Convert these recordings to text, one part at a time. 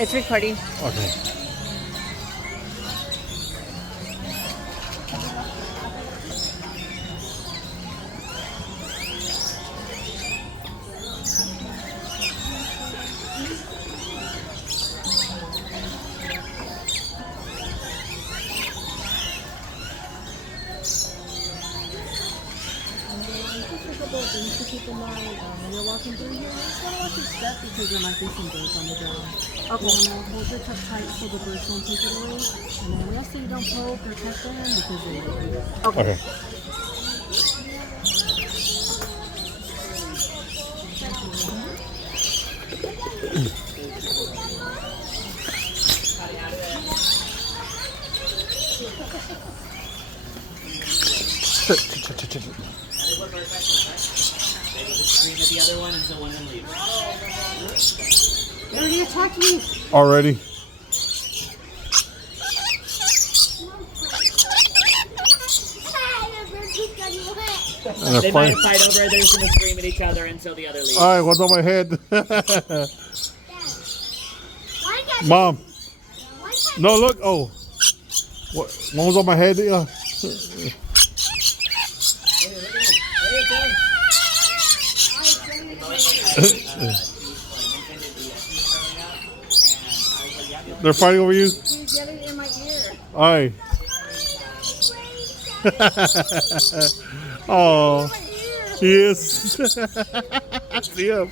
It's recording. Okay. Things to keep in mind when you're walking through here. You just want to watch your step because there might be some birds on the ground. Okay. You want to hold your cup tight so the birds won't take it away. And then we ask that you don't poke or cut them because they will eat it. Okay. Scream at the other one until one of them leaves. They're already attacking. Already. And They they're might fighting. fight over it. They're just going to scream at each other until the other leaves. All right, what's on my head? Mom. No, look. Oh. What? One was on my head. Yeah. They're fighting over you? He's getting in my ear. Aye. Oh, he is. See him.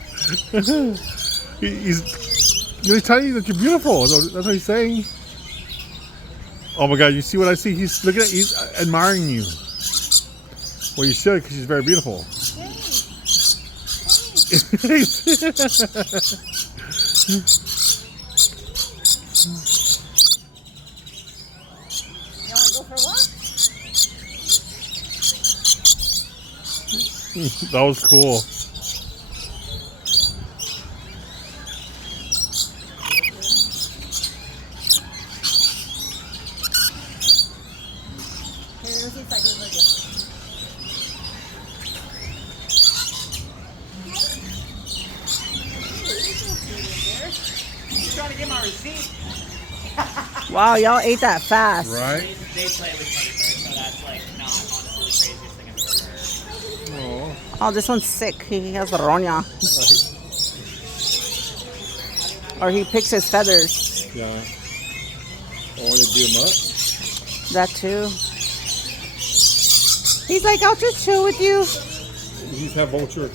He's telling you that you're beautiful. That's what he's saying. Oh my God! You see what I see? He's looking at. He's admiring you. Well, you should, because she's very beautiful. You want to go for a walk? That was cool. Here, let's see if I can look it. He's trying to get my receipt. Wow, y'all ate that fast. Right? They play with money first, so that's like not honestly the craziest thing I've ever heard. Oh. Oh, this one's sick. He has roña. Or he picks his feathers. Yeah. I want to beat him up. That too. He's like, I'll just chill with you. He's have vulture.